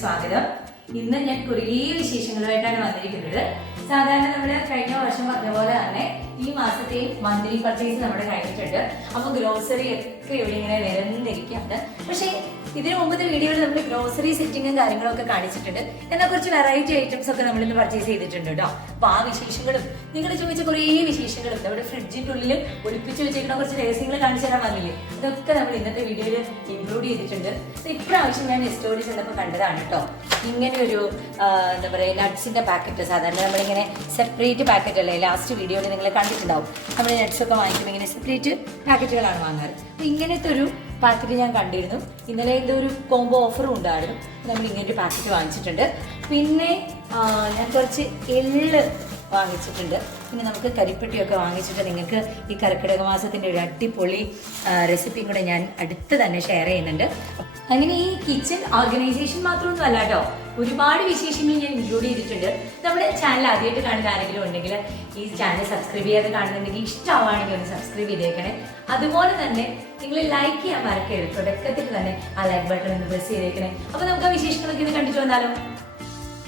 സ്വാഗതം. ഇന്ന് ഞാൻ കുറേ വിശേഷങ്ങളുമായിട്ടാണ് വന്നിരിക്കുന്നത്. സാധാരണ നമ്മൾ കഴിഞ്ഞ വർഷം പറഞ്ഞ പോലെ തന്നെ ഈ മാസത്തെയും മന്ത്ലി പർച്ചേസ് നമ്മുടെ കഴിഞ്ഞിട്ടുണ്ട് അപ്പൊ ഗ്രോസറി ഒക്കെ ഇവിടെ ഇങ്ങനെ നിരന്നിരിക്കുകയാണ്. പക്ഷേ ഇതിനു മുമ്പത്തെ വീഡിയോയിൽ നമ്മൾ ഗ്രോസറി സെറ്റിങ്ങും കാര്യങ്ങളൊക്കെ കാണിച്ചിട്ടുണ്ട്. എന്നാൽ കുറച്ച് വെറൈറ്റി ഐറ്റംസ് ഒക്കെ നമ്മൾ ഇന്ന് പർച്ചേസ് ചെയ്തിട്ടുണ്ട് കേട്ടോ. അപ്പൊ ആ വിശേഷങ്ങളും നിങ്ങൾ ചോദിച്ച കുറേ വിശേഷങ്ങളും നമ്മുടെ ഫ്രിഡ്ജിന്റെ ഉള്ളിൽ ഒളിപ്പിച്ച് വെച്ചിരിക്കുന്ന കുറച്ച് രഹസ്യങ്ങൾ കാണിച്ചു തരാൻ വന്നില്ലേ? ഇതൊക്കെ നമ്മൾ ഇന്നത്തെ വീഡിയോയിൽ ഇൻക്ലൂഡ് ചെയ്തിട്ടുണ്ട്. ഇപ്രാവശ്യം ഞാൻ സ്റ്റോറി ചെന്നപ്പോൾ കണ്ടതാണ് കേട്ടോ. ഇങ്ങനെ ഒരു എന്താ പറയുക നട്ട്സിന്റെ പാക്കറ്റ് സാധാരണ നമ്മളിങ്ങനെ സെപ്പറേറ്റ് പാക്കറ്റ് അല്ലേ ലാസ്റ്റ് വീഡിയോയിൽ നിങ്ങൾ കണ്ടിട്ടുണ്ടാവും. നമ്മൾ നട്ട്സ് ഒക്കെ വാങ്ങിക്കുമ്പോൾ ഇങ്ങനെ സെപ്പറേറ്റ് പാക്കറ്റുകളാണ് വാങ്ങാറ്. ഇങ്ങനത്തെ ഒരു പാക്കറ്റ് ഞാൻ കണ്ടിരുന്നു. ഇന്നലെ ഇതിന്റെ ഒരു കോംബോ ഓഫറും ഉണ്ടായിരുന്നു. നമ്മൾ ഇങ്ങനെ ഒരു പാക്കറ്റ് വാങ്ങിച്ചിട്ടുണ്ട്. പിന്നെ ഞാൻ കുറച്ച് എള്ള് വാങ്ങിച്ചിട്ടുണ്ട്. പിന്നെ നമുക്ക് കരിപ്പെട്ടിയൊക്കെ വാങ്ങിച്ചിട്ട് നിങ്ങൾക്ക് ഈ കർക്കിടക മാസത്തിന്റെ ഒരു അടിപൊളി റെസിപ്പിയും കൂടെ ഞാൻ അടുത്ത് തന്നെ ഷെയർ ചെയ്യുന്നുണ്ട്. അങ്ങനെ ഈ കിച്ചൺ ഓർഗനൈസേഷൻ മാത്രമൊന്നും അല്ല കേട്ടോ ഒരുപാട് വിശേഷങ്ങൾ ഞാൻ ഇൻക്ലൂഡ് ചെയ്തിട്ടുണ്ട്. നമ്മുടെ ചാനൽ ആദ്യമായിട്ട് കാണുന്ന ആരെങ്കിലും ഉണ്ടെങ്കിൽ ഈ ചാനൽ സബ്സ്ക്രൈബ് ചെയ്യാതെ കാണുന്നുണ്ടെങ്കിൽ ഇഷ്ടമാണെങ്കിൽ ഒന്ന് സബ്സ്ക്രൈബ് ചെയ്തേക്കണേ. അതുപോലെ തന്നെ നിങ്ങൾ ലൈക്ക് ചെയ്യാൻ മറക്കരുത്. തുടക്കത്തിൽ തന്നെ ആ ലൈക്ക് ബട്ടൺ ഒന്ന് പ്രസ് ചെയ്തേക്കണേ. അപ്പോൾ നമുക്ക് ആ വിശേഷങ്ങളൊക്കെ ഒന്ന് കണ്ടിട്ട് വന്നാലോ?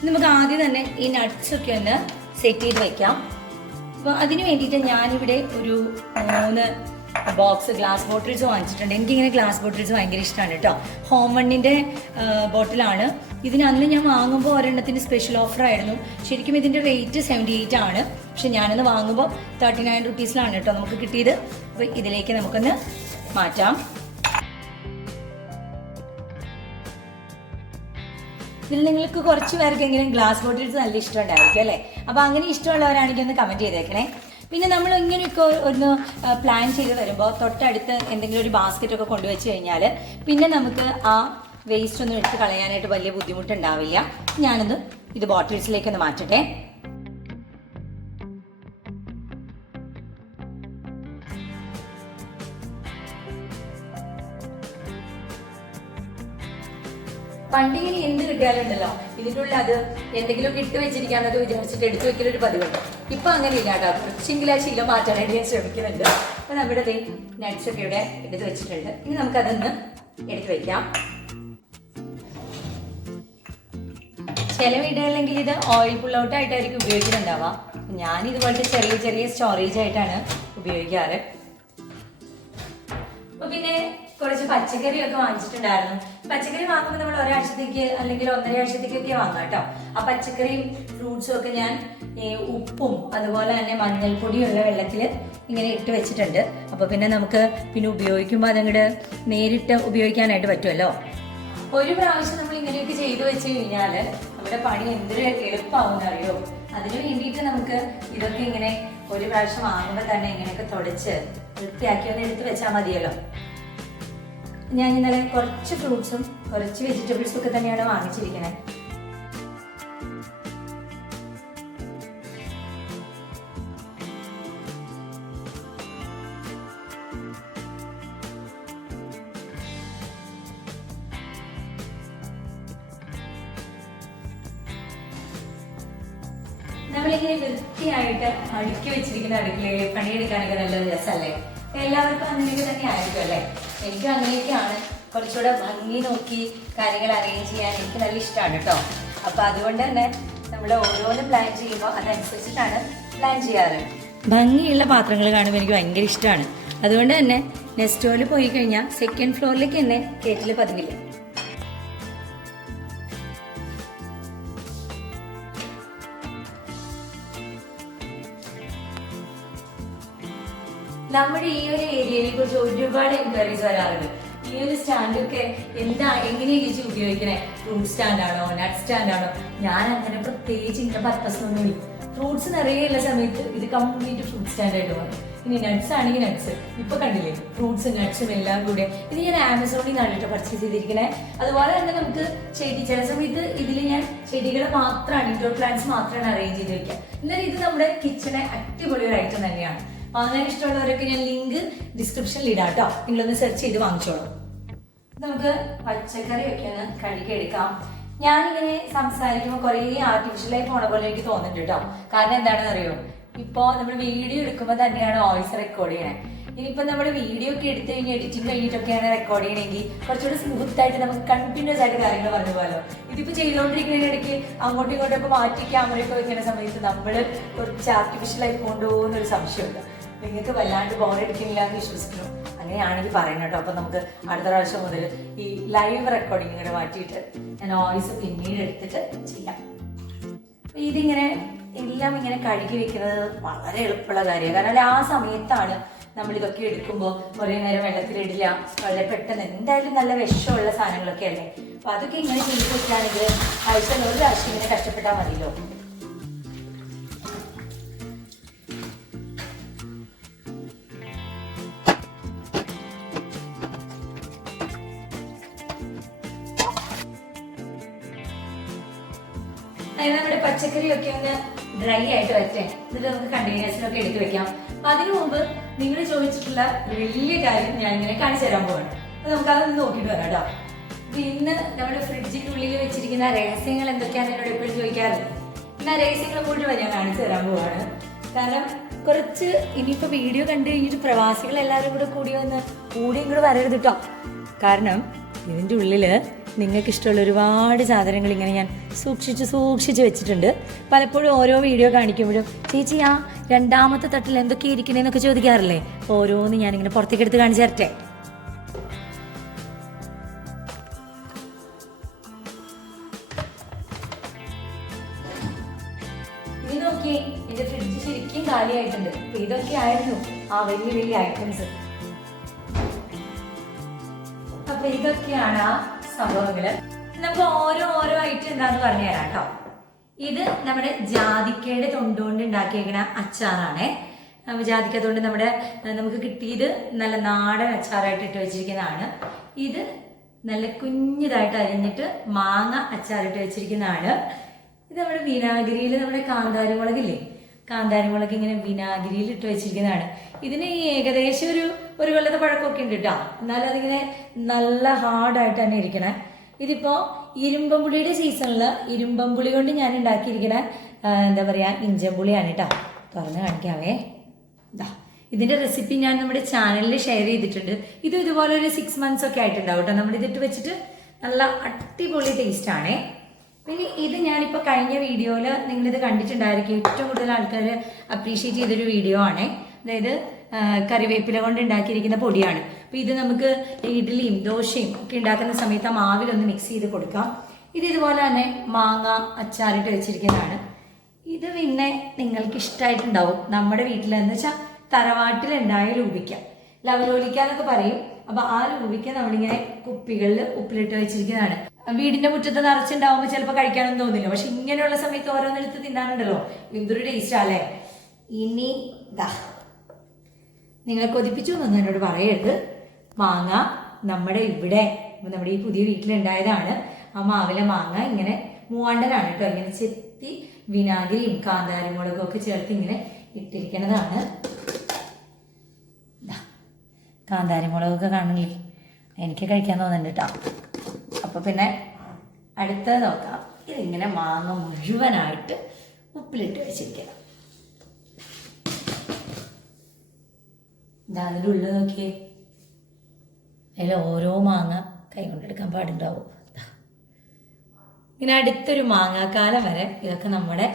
നമുക്ക് ആദ്യം തന്നെ ഈ നട്ട്സ് ഒക്കെ ഒന്ന് സെറ്റ് ചെയ്ത് വെക്കാം. അപ്പോൾ അതിന് വേണ്ടിയിട്ട് ഞാനിവിടെ ഒരു മൂന്ന് ബോക്സ് ഗ്ലാസ് ബോട്ടിൽസ് വാങ്ങിച്ചിട്ടുണ്ട്. എനിക്കിങ്ങനെ ഗ്ലാസ് ബോട്ടിൽസ് ഭയങ്കര ഇഷ്ടമാണ് കേട്ടോ ഹോം വണ്ണിന്റെ ബോട്ടിലാണ് ഇതിന് അന്ന് ഞാൻ വാങ്ങുമ്പോൾ ഒരെണ്ണത്തിന് സ്പെഷ്യൽ ഓഫർ ആയിരുന്നു. ശരിക്കും ഇതിന്റെ റേറ്റ് സെവന്റി എയ്റ്റ് ആണ്. പക്ഷെ ഞാനന്ന് വാങ്ങുമ്പോൾ തേർട്ടി നയൻ റുപ്പീസിലാണ് കേട്ടോ നമുക്ക് കിട്ടിയത്. അപ്പോൾ ഇതിലേക്ക് നമുക്കൊന്ന് മാറ്റാം. ഇതിൽ നിങ്ങൾക്ക് കുറച്ച് പേർക്കെങ്കിലും ഗ്ലാസ് ബോട്ടിൽസ് നല്ല ഇഷ്ടമുണ്ടായിരിക്കും അല്ലേ? അപ്പോൾ അങ്ങനെ ഇഷ്ടമുള്ളവരാണെങ്കിൽ ഒന്ന് കമന്റ് ചെയ്തേക്കണേ. പിന്നെ നമ്മൾ ഇങ്ങനെയൊക്കെ ഒന്ന് പ്ലാൻ ചെയ്ത് വരുമ്പോൾ തൊട്ടടുത്ത് എന്തെങ്കിലും ഒരു ബാസ്ക്കറ്റ് ഒക്കെ കൊണ്ടുവച്ച് കഴിഞ്ഞാൽ പിന്നെ നമുക്ക് ആ വേസ്റ്റ് ഒന്നും എടുത്ത് കളയാനായിട്ട് വലിയ ബുദ്ധിമുട്ടുണ്ടാവില്ല. ഞാനൊന്ന് ഇത് ബോട്ടിൽസിലേക്ക് ഒന്ന് പണ്ടിങ്ങനെ എന്ത് കിട്ടിയാലുണ്ടല്ലോ. ഇതിനുള്ള അത് എന്തെങ്കിലും ഇട്ട് വെച്ചിരിക്കാന്നൊക്കെ വിചാരിച്ചിട്ട് എടുത്തു വെക്കലൊരു പതിവുണ്ട് ഇപ്പൊ അങ്ങനെ ഇല്ല കേട്ടോ കുറച്ചെങ്കിലും ആ ശീലം മാറ്റാനായിട്ട് ഞാൻ ശ്രമിക്കുന്നുണ്ട്. അപ്പൊ നമ്മുടെ നട്ട്സ് ഒക്കെ ഇവിടെ എടുത്ത് വെച്ചിട്ടുണ്ട്. ഇനി നമുക്കതൊന്ന് എടുത്തു വെക്കാം. ചില വീടുകളിലെങ്കിൽ ഇത് ഓയിൽ പുൾ ഔട്ട് ആയിട്ടായിരിക്കും ഉപയോഗിക്കുന്നുണ്ടാവാം. ഞാൻ ഇതുപോലത്തെ ചെറിയ ചെറിയ സ്റ്റോറേജ് ആയിട്ടാണ് ഉപയോഗിക്കാറ്. അപ്പൊ പിന്നെ കുറച്ച് പച്ചക്കറിയൊക്കെ വാങ്ങിച്ചിട്ടുണ്ടായിരുന്നു. പച്ചക്കറി വാങ്ങുമ്പോൾ നമ്മൾ ഒരാഴ്ചത്തേക്ക് അല്ലെങ്കിൽ ഒന്നര ആഴ്ചത്തേക്കൊക്കെ വാങ്ങാം കേട്ടോ. ആ പച്ചക്കറിയും ഫ്രൂട്ട്സും ഒക്കെ ഞാൻ ഉപ്പും അതുപോലെ തന്നെ മഞ്ഞൾപ്പൊടിയുള്ള വെള്ളത്തിൽ ഇങ്ങനെ ഇട്ട് വെച്ചിട്ടുണ്ട്. അപ്പോൾ പിന്നെ നമുക്ക് പിന്നെ ഉപയോഗിക്കുമ്പോൾ അതങ്ങോട്ട് നേരിട്ട് ഉപയോഗിക്കാനായിട്ട് പറ്റുമല്ലോ? ഒരു പ്രാവശ്യം നമ്മൾ ഇങ്ങനെയൊക്കെ ചെയ്തു വെച്ച് കഴിഞ്ഞാൽ നമ്മുടെ പണി എന്തൊരു എളുപ്പമാവും അറിയോ? അതിനു വേണ്ടിയിട്ട് നമുക്ക് ഇതൊക്കെ ഇങ്ങനെ ഒരു പ്രാവശ്യം വാങ്ങുമ്പോൾ തന്നെ ഇങ്ങനെയൊക്കെ തുടച്ച് വൃത്തിയാക്കി ഒന്ന് എടുത്ത് വെച്ചാൽ മതിയല്ലോ. ഞാൻ ഇന്നലെ കുറച്ച് ഫ്രൂട്ട്സും കുറച്ച് വെജിറ്റബിൾസും ഒക്കെ തന്നെയാണ് വാങ്ങിച്ചിരിക്കുന്നത് നമ്മളിങ്ങനെ വൃത്തിയായിട്ട് അടുക്കി വെച്ചിരിക്കുന്ന അടുക്കളയിൽ പണിയെടുക്കാനൊക്കെ നല്ല രസമല്ലേ? എല്ലാവർക്കും അങ്ങനെയൊക്കെ തന്നെ ആയിരിക്കും അല്ലേ? എനിക്കും അങ്ങനെയൊക്കെയാണ്. കുറച്ചുകൂടെ ഭംഗി നോക്കി കാര്യങ്ങൾ അറേഞ്ച് ചെയ്യാൻ എനിക്ക് നല്ല ഇഷ്ടമാണ് കേട്ടോ. അപ്പോൾ അതുകൊണ്ട് തന്നെ നമ്മൾ ഓരോന്ന് പ്ലാൻ ചെയ്യുമ്പോൾ അതനുസരിച്ചിട്ടാണ് പ്ലാൻ ചെയ്യാറ്. ഭംഗിയുള്ള പാത്രങ്ങൾ കാണുമ്പോൾ എനിക്ക് ഭയങ്കര ഇഷ്ടമാണ്. അതുകൊണ്ട് തന്നെ നെസ്റ്റോയിൽ പോയി കഴിഞ്ഞാൽ സെക്കൻഡ് ഫ്ലോറിലേക്ക് തന്നെ കേറ്റിൽ പതിവില്ല നമ്മുടെ ഈ ഒരു ഏരിയയെ കുറിച്ച് ഒരുപാട് എൻക്വയറീസ് വരാറുണ്ട്. ഈ ഒരു സ്റ്റാൻഡൊക്കെ എന്താ എങ്ങനെയൊക്കെ ഉപയോഗിക്കണേ? ഫ്രൂട്ട് സ്റ്റാൻഡാണോ നട്ട് സ്റ്റാൻഡാണോ ഞാൻ അങ്ങനെ പ്രത്യേകിച്ച് ഇങ്ങനെ പർപ്പസ് ഒന്നുമില്ല ഫ്രൂട്ട്സ് നിറയെയുള്ള സമയത്ത് ഇത് കംപ്ലീറ്റ് ഫ്രൂട്ട് സ്റ്റാൻഡായിട്ട് മാറും. ഇനി നട്ട്സ് ആണെങ്കിൽ നട്ട്സ് ഇപ്പൊ കണ്ടില്ലേ ഫ്രൂട്ട്സും നട്ട്സും എല്ലാം കൂടെ. ഇത് ഞാൻ ആമസോണിൽ നിന്നാണ് കേട്ടോ പർച്ചേസ് ചെയ്തിരിക്കണേ. അതുപോലെ തന്നെ നമുക്ക് ചെടി ചില സമയത്ത് ഇതിൽ ഞാൻ ചെടികൾ മാത്രമാണ് ഇൻഡോർ പ്ലാന്റ്സ് മാത്രമാണ് അറേഞ്ച് ചെയ്ത് വെക്കുക. എന്നാലും ഇത് നമ്മുടെ കിച്ചണെ അടിപൊളി ഒരു ഐറ്റം തന്നെയാണ്. വാങ്ങാൻ ഇഷ്ടമുള്ളവരൊക്കെ ഞാൻ ലിങ്ക് ഡിസ്ക്രിപ്ഷനിൽ ഇടാം കേട്ടോ നിങ്ങളൊന്ന് സെർച്ച് ചെയ്ത് വാങ്ങിച്ചോളൂ. നമുക്ക് പച്ചക്കറിയൊക്കെ ഒന്ന് കഴുകിയെടുക്കാം ഞാനിങ്ങനെ സംസാരിക്കുമ്പോൾ കുറേ ആർട്ടിഫിഷ്യലായി പോണ പോലെ എനിക്ക് തോന്നുന്നുണ്ട് കേട്ടോ കാരണം എന്താണെന്ന് അറിയോ ഇപ്പോ നമ്മൾ വീഡിയോ എടുക്കുമ്പോൾ തന്നെയാണ് വോയിസ് റെക്കോർഡ് ചെയ്യണേ. ഇനിയിപ്പോൾ നമ്മൾ വീഡിയോ ഒക്കെ എടുത്ത് കഴിഞ്ഞ് എഡിറ്റിംഗ് കഴിഞ്ഞിട്ടൊക്കെയാണ് റെക്കോർഡ് ചെയ്യണമെങ്കിൽ കുറച്ചുകൂടി സ്മൂത്ത് ആയിട്ട് നമുക്ക് കണ്ടിന്യൂസ് ആയിട്ട് കാര്യങ്ങൾ പറഞ്ഞു പോലോ ഇതിപ്പോൾ ചെയ്തുകൊണ്ടിരിക്കുന്ന ഇടയ്ക്ക് അങ്ങോട്ടും ഇങ്ങോട്ടൊക്കെ മാറ്റി ക്യാമറയൊക്കെ വെക്കുന്ന സമയത്ത് നമ്മൾ കുറച്ച് ആർട്ടിഫിഷ്യൽ ആയി കൊണ്ടുപോകുന്ന ഒരു സംശയമുണ്ട്. നിങ്ങൾക്ക് വല്ലാണ്ട് ബോറടിക്കുന്നില്ല എന്ന് വിശ്വസിക്കുന്നു. അങ്ങനെയാണെങ്കിൽ പറയണം കേട്ടോ. അപ്പം നമുക്ക് അടുത്ത പ്രാവശ്യം മുതൽ ഈ ലൈവ് റെക്കോർഡിംഗ് ഇങ്ങനെ മാറ്റിയിട്ട് ഞാൻ വോയിസ് പിന്നീട് എടുത്തിട്ട് ചെയ്യാം. ഇതിങ്ങനെ എല്ലാം ഇങ്ങനെ കഴുകി വെക്കുന്നത് വളരെ എളുപ്പമുള്ള കാര്യമാണ്. കാരണം ആ സമയത്താണ് നമ്മൾ ഇതൊക്കെ എടുക്കുമ്പോൾ കുറേ നേരം വെള്ളത്തിലിടില്ല വളരെ പെട്ടെന്ന് എന്തായാലും നല്ല വിഷമുള്ള സാധനങ്ങളൊക്കെ അല്ലേ? അപ്പൊ അതൊക്കെ ഇങ്ങനെ ചെയ്ത് വെക്കുകയാണെങ്കിൽ ആഴ്ചയിൽ ഒരു പ്രാവശ്യം ഇങ്ങനെ കഷ്ടപ്പെട്ടാൽ മതിയല്ലോ. നമ്മുടെ പച്ചക്കറിയൊക്കെ ഒന്ന് ഡ്രൈ ആയിട്ട് വരട്ടെ എന്നിട്ട് നമുക്ക് കണ്ടെയ്നേഴ്സിലൊക്കെ എടുത്തു വെക്കാം അപ്പൊ അതിനു മുമ്പ് നിങ്ങൾ ചോദിച്ചിട്ടുള്ള വലിയ കാര്യം ഞാൻ ഇങ്ങനെ കാണിച്ചു തരാൻ പോവാണ്. അപ്പൊ നമുക്ക് അതൊന്ന് നോക്കിയിട്ട് വരാം കേട്ടോ. അപ്പൊ ഇന്ന് നമ്മുടെ ഫ്രിഡ്ജിന്റെ ഉള്ളിൽ വെച്ചിരിക്കുന്ന രഹസ്യങ്ങൾ എന്തൊക്കെയാണ് എന്നോട് എപ്പോഴും ചോദിക്കാറ്? ഇന്ന് ആ രഹസ്യങ്ങൾ മുഴുവൻ ഞാൻ കാണിച്ചു തരാൻ പോവാണ്. കാരണം കുറച്ച് ഇനിയിപ്പോ വീഡിയോ കണ്ടു കഴിഞ്ഞിട്ട് പ്രവാസികൾ എല്ലാവരും കൂടെ കൂടി വന്ന് കൂടിയും കൂടെ വരരുത് കേട്ടോ. കാരണം ഇതിന്റെ ഉള്ളിൽ നിങ്ങൾക്ക് ഇഷ്ടമുള്ള ഒരുപാട് സാധനങ്ങൾ ഇങ്ങനെ ഞാൻ സൂക്ഷിച്ച് സൂക്ഷിച്ച് വെച്ചിട്ടുണ്ട്. പലപ്പോഴും ഓരോ വീഡിയോ കാണിക്കുമ്പോഴും ചേച്ചി ആ രണ്ടാമത്തെ തട്ടിൽ എന്തൊക്കെ ഇരിക്കണേന്നൊക്കെ ചോദിക്കാറില്ലേ? ഓരോന്ന് ഇങ്ങനെ പുറത്തേക്ക് എടുത്ത് കാണിച്ചു തരട്ടെ. എന്റെ ഫ്രിഡ്ജ് ശരിക്കും കാലിയായിട്ടുണ്ട്. ഇതൊക്കെ ആയിരുന്നു ആ വലിയ വലിയ ഐറ്റംസ് അപ്പൊ ഇതൊക്കെയാണ് ആ സംഭവങ്ങൾ. നമുക്ക് ഓരോ ഓരോ ഐറ്റം എന്താന്ന് പറഞ്ഞു തരാം കേട്ടോ. ഇത് നമ്മുടെ ജാതിക്കയുടെ തൊണ്ടുകൊണ്ട് ഉണ്ടാക്കിയേക്കുന്ന അച്ചാറാണേ. ജാതിക്ക തൊണ്ട് നമ്മുടെ നമുക്ക് കിട്ടിയത് നല്ല നാടൻ അച്ചാറായിട്ട് ഇട്ട് വെച്ചിരിക്കുന്നതാണ്. ഇത് നല്ല കുഞ്ഞിതായിട്ട് അരിഞ്ഞിട്ട് മാങ്ങ അച്ചാറിട്ട് വെച്ചിരിക്കുന്നതാണ്. ഇത് നമ്മുടെ വിനാഗിരിയിൽ നമ്മുടെ കാന്താരി മുളകില്ലേ കാന്താരി മുളക് ഇങ്ങനെ വിനാഗിരിയിൽ ഇട്ട് വെച്ചിരിക്കുന്നതാണ്. ഇതിന് ഏകദേശം ഒരു ഒരു കൊല്ലത്തെ പഴക്കമൊക്കെ ഉണ്ട് കേട്ടോ എന്നാലും അതിങ്ങനെ നല്ല ഹാർഡായിട്ട് തന്നെ ഇരിക്കണേ. ഇതിപ്പോൾ ഇരുമ്പമ്പുളിയുടെ സീസണിൽ ഇരുമ്പമ്പുളി കൊണ്ട് ഞാൻ ഉണ്ടാക്കിയിരിക്കണ എന്താ പറയുക ഇഞ്ചമ്പുളിയാണ് കേട്ടോ തുറന്ന് കാണിക്കാവേ. ഇതാ ഇതിന്റെ റെസിപ്പി ഞാൻ നമ്മുടെ ചാനലിൽ ഷെയർ ചെയ്തിട്ടുണ്ട്. ഇത് ഇതുപോലെ ഒരു സിക്സ് മന്ത്സ് ഒക്കെ ആയിട്ടുണ്ടാവും കേട്ടോ നമ്മൾ ഇതിട്ട് വെച്ചിട്ട് നല്ല അടിപൊളി ടേസ്റ്റ് ആണേ. പിന്നെ ഇത് ഞാനിപ്പോൾ കഴിഞ്ഞ വീഡിയോയിൽ നിങ്ങളിത് കണ്ടിട്ടുണ്ടായിരിക്കും. ഏറ്റവും കൂടുതൽ ആൾക്കാർ അപ്രീഷിയേറ്റ് ചെയ്തൊരു വീഡിയോ ആണേ. അതായത് കറിവേപ്പില കൊണ്ട് ഉണ്ടാക്കിയിരിക്കുന്ന പൊടിയാണ്. അപ്പോൾ ഇത് നമുക്ക് ഇഡ്ഡലിയും ദോശയും ഒക്കെ ഉണ്ടാക്കുന്ന സമയത്ത് ആ മാവിലൊന്ന് മിക്സ് ചെയ്ത് കൊടുക്കാം. ഇത് ഇതുപോലെ തന്നെ മാങ്ങ അച്ചാറിട്ട് വെച്ചിരിക്കുന്നതാണ്. ഇത് പിന്നെ നിങ്ങൾക്ക് ഇഷ്ടമായിട്ടുണ്ടാവും നമ്മുടെ വീട്ടിലെന്ന് വെച്ചാൽ തറവാട്ടിലുണ്ടായ ലൂപിക്ക ലവലോലിക്ക എന്നൊക്കെ പറയും. അപ്പോൾ ആ ലൂപിക്ക നമ്മളിങ്ങനെ കുപ്പികളിൽ ഉപ്പിലിട്ട് വെച്ചിരിക്കുന്നതാണ്. വീടിന്റെ മുറ്റത്ത് നിറച്ചുണ്ടാവുമ്പോൾ ചിലപ്പോൾ കഴിക്കാനൊന്നും തോന്നില്ല. പക്ഷെ ഇങ്ങനെയുള്ള സമയത്ത് ഓരോന്നെടുത്ത് തിന്നാനുണ്ടല്ലോ. എന്തൊരു ടേസ്റ്റാ അല്ലേ ഇനി ദാ നിങ്ങൾ കൊതിപ്പിച്ചു എന്നൊന്നും എന്നോട് പറയരുത്. മാങ്ങ നമ്മുടെ ഇവിടെ നമ്മുടെ ഈ പുതിയ വീട്ടിലുണ്ടായതാണ്. ആ മാവിലെ മാങ്ങ ഇങ്ങനെ മൂവാണ്ടനാണ് കേട്ടോ. ഇങ്ങനെ ചെത്തി വിനാഗിരിയും കാന്താരി മുളകും ഒക്കെ ചേർത്ത് ഇങ്ങനെ ഇട്ടിരിക്കുന്നതാണ് ദാ, കാന്താരി മുളകൊക്കെ കാണില്ലേ എനിക്ക് കഴിക്കാൻ തോന്നുന്നുണ്ട് കേട്ടോ. അപ്പൊ പിന്നെ അടുത്തത് നോക്കാം. ഇതിങ്ങനെ മാങ്ങ മുഴുവനായിട്ട് ഉപ്പിലിട്ട് വെച്ചിരിക്കണം. ഇതാ അതിന്റെ ഉള്ളിൽ നോക്കിയേ. അതിൽ ഓരോ മാങ്ങ കൈ കൊണ്ടെടുക്കാൻ പാടുണ്ടാവും. ഇങ്ങനെ അടുത്തൊരു മാങ്ങാക്കാലം വരെ ഇതൊക്കെ നമ്മുടെ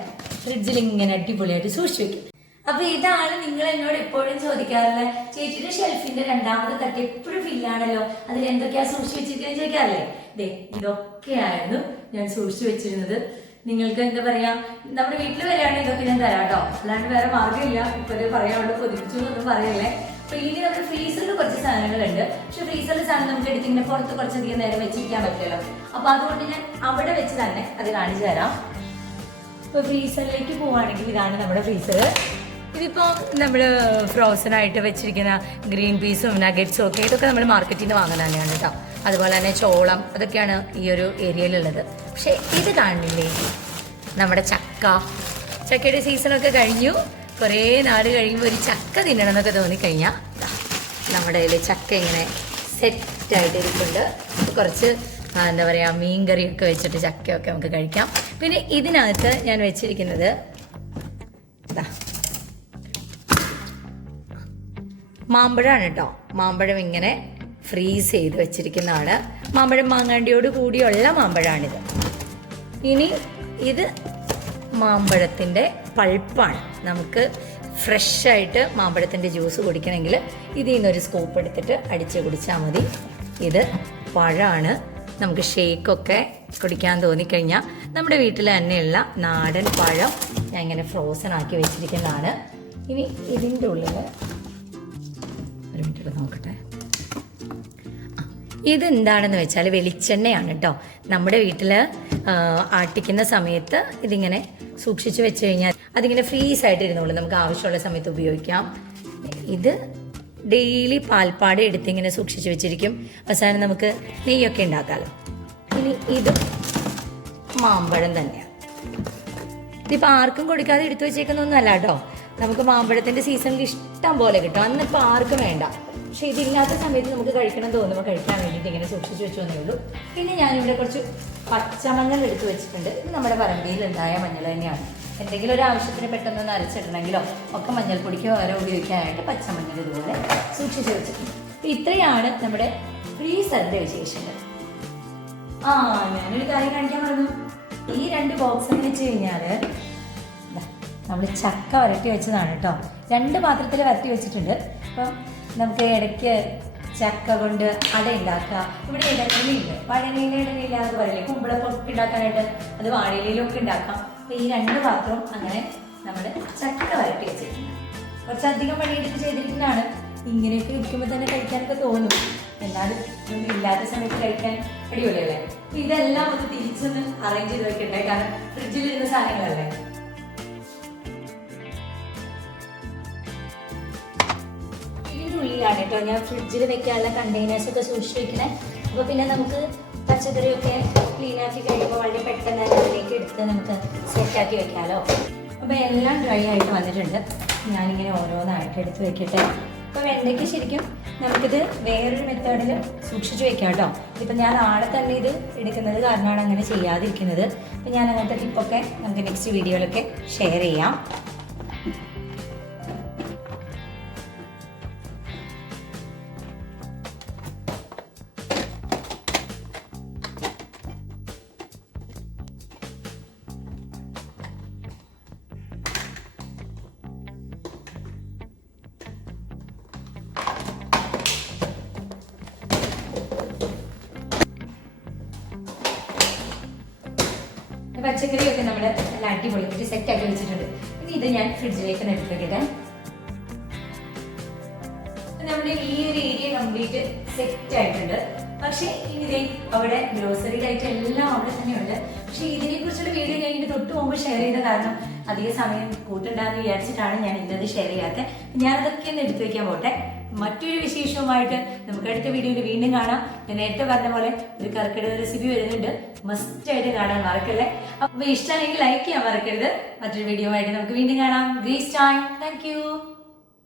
ഫ്രിഡ്ജിൽ ഇങ്ങനെ അടിപൊളിയായിട്ട് സൂക്ഷിച്ചു വെക്കും. അപ്പൊ ഇതാണ് നിങ്ങൾ എന്നോട് എപ്പോഴും ചോദിക്കാറുള്ള ചേച്ചിയുടെ ഷെൽഫിന്റെ രണ്ടാമത്തെ തട്ട്. എപ്പോഴും ഫില്ലാണല്ലോ അതിൽ എന്തൊക്കെയാ സൂക്ഷിച്ചു വെച്ചിരിക്കുന്നത് ചോദിക്കാറില്ലേ? ദേ ഇതൊക്കെയായിരുന്നു ഞാൻ സൂക്ഷിച്ചു വെച്ചിരുന്നത്. നിങ്ങൾക്ക് എന്താ പറയാ നമ്മുടെ വീട്ടിൽ വരികയാണെങ്കിൽ ഇതൊക്കെ ഞാൻ തരാം കേട്ടോ. അല്ലാണ്ട് വേറെ മാർഗമില്ല. ഇപ്പൊ പറയാനുള്ള കൊതിപ്പിച്ചു എന്നൊന്നും പറയല്ലേ. അപ്പൊ ഇനി നമ്മുടെ ഫ്രീസറിൽ കുറച്ച് സാധനങ്ങളുണ്ട്. പക്ഷെ ഫ്രീസറിൽ സാധനം നമുക്ക് എടുത്തിങ്ങനെ പുറത്ത് കുറച്ചധികം നേരം വെച്ചിരിക്കാൻ പറ്റില്ലല്ലോ. അപ്പൊ അതുകൊണ്ട് ഞാൻ അവിടെ വെച്ച് തന്നെ അത് കാണിച്ചു തരാം. ഇപ്പൊ ഫ്രീസറിലേക്ക് പോവാണെങ്കിൽ ഇതാണ് നമ്മുടെ ഫ്രീസർ. ഇതിപ്പോ നമ്മൾ ഫ്രോസൺ ആയിട്ട് വെച്ചിരിക്കുന്ന ഗ്രീൻ പീസും നഗറ്റ്സും ഒക്കെ ഇതൊക്കെ നമ്മൾ മാർക്കറ്റിൽ നിന്ന് വാങ്ങുന്ന തന്നെയാണ് കേട്ടോ. അതുപോലെ തന്നെ ചോളം അതൊക്കെയാണ് ഈ ഒരു ഏരിയയിലുള്ളത്. പക്ഷെ ഇത് കാണില്ലേ? നമ്മുടെ ചക്ക. ചക്കയുടെ സീസണൊക്കെ കഴിഞ്ഞു. കുറേ നാട് കഴിയുമ്പോൾ ഒരു ചക്ക തിന്നണം എന്നൊക്കെ തോന്നിക്കഴിഞ്ഞാൽ നമ്മുടെ കയ്യിൽ ചക്ക ഇങ്ങനെ സെറ്റായിട്ട് ഇരിക്കുന്നുണ്ട് കുറച്ച് എന്താ പറയുക മീൻകറിയൊക്കെ വെച്ചിട്ട് ചക്കയൊക്കെ നമുക്ക് കഴിക്കാം. പിന്നെ ഇതിനകത്ത് ഞാൻ വെച്ചിരിക്കുന്നത് മാമ്പഴമാണ് കേട്ടോ മാമ്പഴം ഇങ്ങനെ ഫ്രീസ് ചെയ്ത് വെച്ചിരിക്കുന്നതാണ്. മാമ്പഴം മാങ്ങാണ്ടിയോട് കൂടിയുള്ള മാമ്പഴമാണിത് ഇനി ഇത് മാമ്പഴത്തിന്റെ പൾപ്പാണ്. നമുക്ക് ഫ്രഷായിട്ട് മാമ്പഴത്തിന്റെ ജ്യൂസ് കുടിക്കണമെങ്കിൽ ഇതിൽ നിന്നൊരു സ്കൂപ്പ് എടുത്തിട്ട് അടിച്ച് കുടിച്ചാൽ മതി. ഇത് പഴമാണ്. നമുക്ക് ഷേക്കൊക്കെ കുടിക്കാൻ തോന്നിക്കഴിഞ്ഞാൽ നമ്മുടെ വീട്ടിൽ തന്നെയുള്ള നാടൻ പഴം ഞാൻ ഇങ്ങനെ ഫ്രോസൺ ആക്കി വെച്ചിരിക്കുന്നതാണ്. ഇനി ഇതിന്റെ ഉള്ളിൽ ഒരു മിനിറ്റ് നോക്കട്ടെ. ഇതെന്താണെന്ന് വെച്ചാൽ വെളിച്ചെണ്ണയാണ് കേട്ടോ നമ്മുടെ വീട്ടിൽ ആട്ടിക്കുന്ന സമയത്ത് ഇതിങ്ങനെ സൂക്ഷിച്ചു വെച്ച് കഴിഞ്ഞാൽ അതിങ്ങനെ ഫ്രീസ് ആയിട്ട് നമുക്ക് ആവശ്യമുള്ള സമയത്ത് ഉപയോഗിക്കാം. ഇത് ഡെയിലി പാൽപ്പാട് എടുത്ത് ഇങ്ങനെ സൂക്ഷിച്ചു വെച്ചിരിക്കും. അവസാനം നമുക്ക് നെയ്യൊക്കെ ഉണ്ടാക്കാമല്ലോ ഇനി ഇത് മാമ്പഴം തന്നെയാണ്. ഇതിപ്പോൾ ആർക്കും കൊടുക്കാതെ എടുത്തു വെച്ചേക്കുന്നൊന്നല്ല കേട്ടോ. നമുക്ക് മാമ്പഴത്തിന്റെ സീസണിൽ ഇഷ്ടം പോലെ കിട്ടും. അന്ന് ഇപ്പോൾ ആർക്കും വേണ്ട. പക്ഷേ ഇതില്ലാത്ത സമയത്ത് നമുക്ക് കഴിക്കണം തോന്നുമ്പോൾ കഴിക്കാൻ വേണ്ടിയിട്ട് ഇങ്ങനെ സൂക്ഷിച്ചു വെച്ചു തന്നേ ഉള്ളൂ. പിന്നെ ഞാനിവിടെ കുറച്ച് പച്ചമഞ്ഞൾ എടുത്തു വെച്ചിട്ടുണ്ട്. ഇത് നമ്മുടെ പറമ്പിയിൽ ഉണ്ടായ മഞ്ഞൾ തന്നെയാണ്. എന്തെങ്കിലും ഒരു ആവശ്യത്തിന് പെട്ടെന്ന് അരച്ചിടണമെങ്കിലോ ഒക്കെ മഞ്ഞൾപ്പൊടിക്കോ വേറെ ഉപയോഗിക്കാനായിട്ട് പച്ചമഞ്ഞൾ ഇതുപോലെ സൂക്ഷിച്ചു വെച്ചിട്ടുണ്ട്. ഇത്രയാണ് നമ്മുടെ ഫ്രീസറിന്റെ വിശേഷങ്ങൾ. ആ ഞാനൊരു കാര്യം കാണിക്കാൻ പറഞ്ഞു ബോക്സ് എന്ന് വെച്ച് കഴിഞ്ഞാൽ നമ്മൾ ചക്ക വരട്ടി വെച്ചതാണ് കേട്ടോ രണ്ട് പാത്രത്തിൽ വരട്ടി വെച്ചിട്ടുണ്ട്. അപ്പം നമുക്ക് ഇടയ്ക്ക് ചക്ക കൊണ്ട് അട ഉണ്ടാക്കുക ഇവിടെ ഇടനീലുണ്ട് വാഴനയില ഇടനീല എന്ന് പറയില്ലേ? കുമ്പിളപ്പൊക്കെ ഉണ്ടാക്കാനായിട്ട് അത് വാഴയിലൊക്കെ ഉണ്ടാക്കാം അപ്പം ഈ രണ്ട് പാത്രവും അങ്ങനെ നമ്മൾ ചക്ക വരട്ടി വെച്ചിട്ടുണ്ട്. കുറച്ചധികം പണിയെടുത്ത് ചെയ്തിരിക്കുന്നതാണ് ഇങ്ങനെയൊക്കെ ഇരിക്കുമ്പോൾ തന്നെ കഴിക്കാനൊക്കെ തോന്നും. എന്നാലും ഇല്ലാത്ത സമയത്ത് കഴിക്കാൻ അടിപൊളിയല്ലേ? ഇതെല്ലാം ഒന്ന് തിരിച്ചൊന്ന് അറേഞ്ച് ചെയ്ത് വെക്കട്ടെ? കാരണം ഫ്രിഡ്ജിൽ ഇരുന്ന സാധനങ്ങളല്ലേ? ഇതിന്റെ ഉള്ളിലാണ് കേട്ടോ. ഞാൻ ഫ്രിഡ്ജിൽ വെക്കാനുള്ള കണ്ടെയ്നേഴ്സ് ഒക്കെ സൂക്ഷിച്ച് വെക്കണേ. അപ്പോൾ പിന്നെ നമുക്ക് പച്ചക്കറി ഒക്കെ ക്ലീൻ ആക്കി കഴിയുമ്പോൾ വളരെ പെട്ടെന്ന് അതിലേക്ക് എടുത്ത് നമുക്ക് സെറ്റ് ആക്കി വെക്കാമല്ലോ അപ്പോൾ എല്ലാം ഡ്രൈ ആയിട്ട് വന്നിട്ടുണ്ട്. ഞാനിങ്ങനെ ഓരോന്നായിട്ട് എടുത്ത് വെക്കട്ടെ. അപ്പോൾ വെണ്ടയ്ക്ക് ശരിക്കും നമുക്കിത് വേറൊരു മെത്തേഡിൽ സൂക്ഷിച്ചു വെക്കാം കേട്ടോ ഇപ്പം ഞാൻ നാളെ തന്നെ ഇത് എടുക്കുന്നത് കാരണമാണ് അങ്ങനെ ചെയ്യാതിരിക്കുന്നത്. അപ്പം ഞാൻ അങ്ങനത്തെ ടിപ്പൊക്കെ നമുക്ക് നെക്സ്റ്റ് വീഡിയോയിലൊക്കെ ഷെയർ ചെയ്യാം. പച്ചക്കറിയൊക്കെ നമ്മൾ നല്ല അടിപൊളിയായിട്ട് സെറ്റ് ആക്കി വെച്ചിട്ടുണ്ട്. ഇനി ഇത് ഞാൻ ഫ്രിഡ്ജിലേക്ക് ഒന്ന് എടുത്ത് വെക്കട്ടെ. അപ്പൊ നമ്മുടെ ഈ ഒരു ഏരിയ കംപ്ലീറ്റ് സെറ്റ് ആയിട്ടുണ്ട്. പക്ഷേ ഇതിനെ അവിടെ ഗ്രോസറി ഐറ്റം എല്ലാം അവിടെ തന്നെയുണ്ട്. പക്ഷേ ഇതിനെ കുറിച്ചുള്ള വീഡിയോ ഞാൻ ഇതിന്റെ തൊട്ട് മുമ്പ് ഷെയർ ചെയ്ത കാരണം അധിക സമയം കൂട്ടുണ്ടാകുന്ന വിചാരിച്ചിട്ടാണ് ഞാൻ ഇന്നത് ഷെയർ ചെയ്യാത്തത് ഞാനതൊക്കെ ഒന്ന് എടുത്തു വെക്കാൻ പോട്ടെ. മറ്റൊരു വിശേഷവുമായിട്ട് നമുക്ക് അടുത്ത വീഡിയോയിൽ വീണ്ടും കാണാം. ഞാൻ നേരത്തെ പറഞ്ഞ പോലെ ഒരു കർക്കിടക റെസിപ്പി വരുന്നുണ്ട്. മസ്റ്റ് ആയിട്ട് കാണാൻ മറക്കല്ലേ? അപ്പൊ ഇഷ്ടമാണെങ്കിൽ ലൈക്ക് ചെയ്യാൻ മറക്കരുത്. മറ്റൊരു വീഡിയോ ആയിട്ട് നമുക്ക് വീണ്ടും കാണാം. Greece time thank